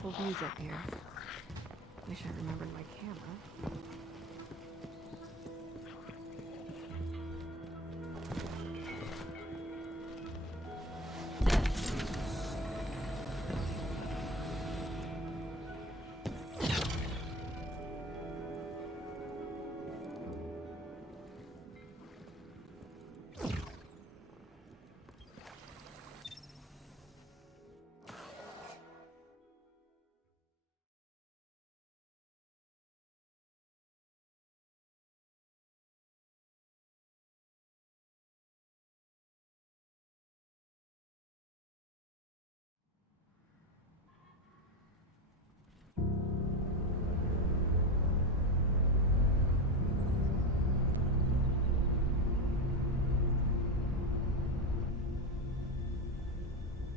beautiful views up here. Wish I remembered my camera.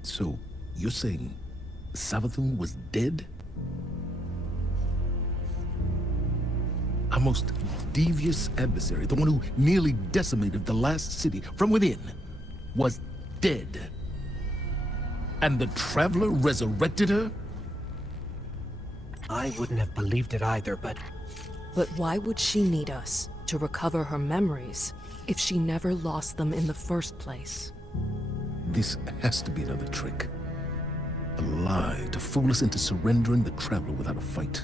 So, you're saying Savathun was dead? Our most devious adversary, the one who nearly decimated the last city from within, was dead. And the Traveler resurrected her? I wouldn't have believed it either, but... But why would she need us to recover her memories if she never lost them in the first place? This has to be another trick. A lie to fool us into surrendering the Traveler without a fight.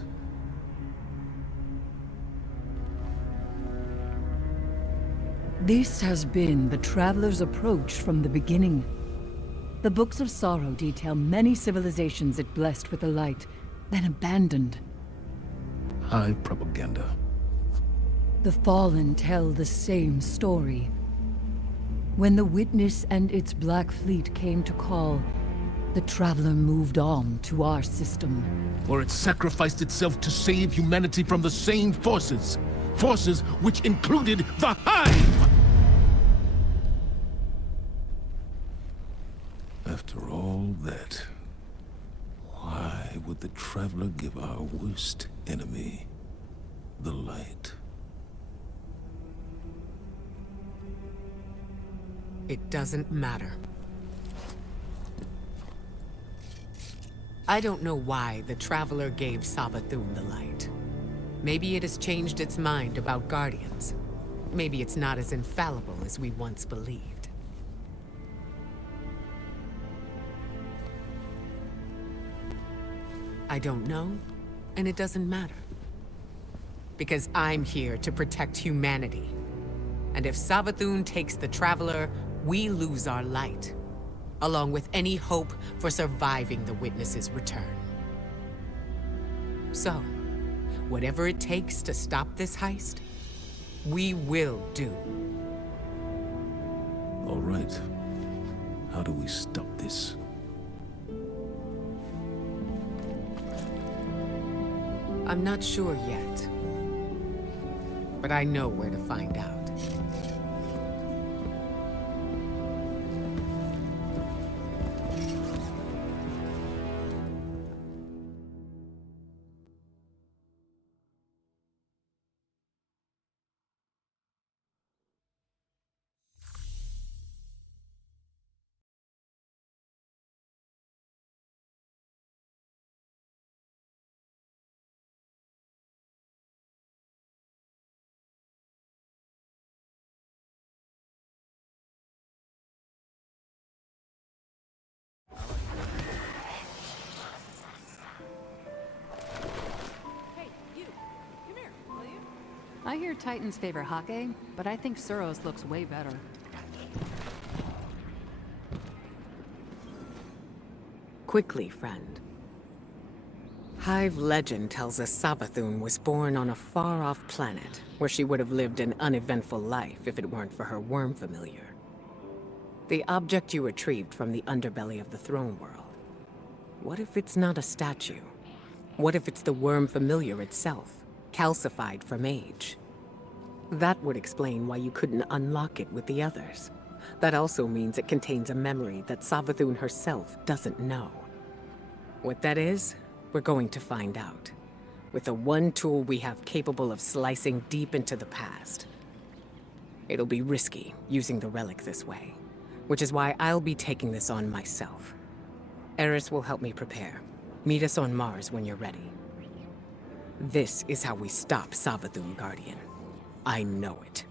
This has been the Traveler's approach from the beginning. The Books of Sorrow detail many civilizations it blessed with the light, then abandoned. High propaganda. The Fallen tell the same story. When the Witness and its Black Fleet came to call, the Traveler moved on to our system. Or it sacrificed itself to save humanity from the same forces. Forces which included the Hive! After all that, why would the Traveler give our worst enemy the light? It doesn't matter. I don't know why the Traveler gave Savathun the light. Maybe it has changed its mind about Guardians. Maybe it's not as infallible as we once believed. I don't know, and it doesn't matter. Because I'm here to protect humanity. And if Savathun takes the Traveler, we lose our light, along with any hope for surviving the Witness's return. So, whatever it takes to stop this heist, we will do. All right. How do we stop this? I'm not sure yet, but I know where to find out. I hear Titans favor Hake, but I think Suros looks way better. Quickly, friend. Hive legend tells us Savathun was born on a far-off planet, where she would have lived an uneventful life if it weren't for her worm familiar. The object you retrieved from the underbelly of the throne world. What if it's not a statue? What if it's the worm familiar itself, calcified from age? That would explain why you couldn't unlock it with the others. That also means it contains a memory that Savathun herself doesn't know. What that is, we're going to find out. With the one tool we have capable of slicing deep into the past. It'll be risky, using the relic this way. Which is why I'll be taking this on myself. Eris will help me prepare. Meet us on Mars when you're ready. This is how we stop Savathun, Guardian. I know it.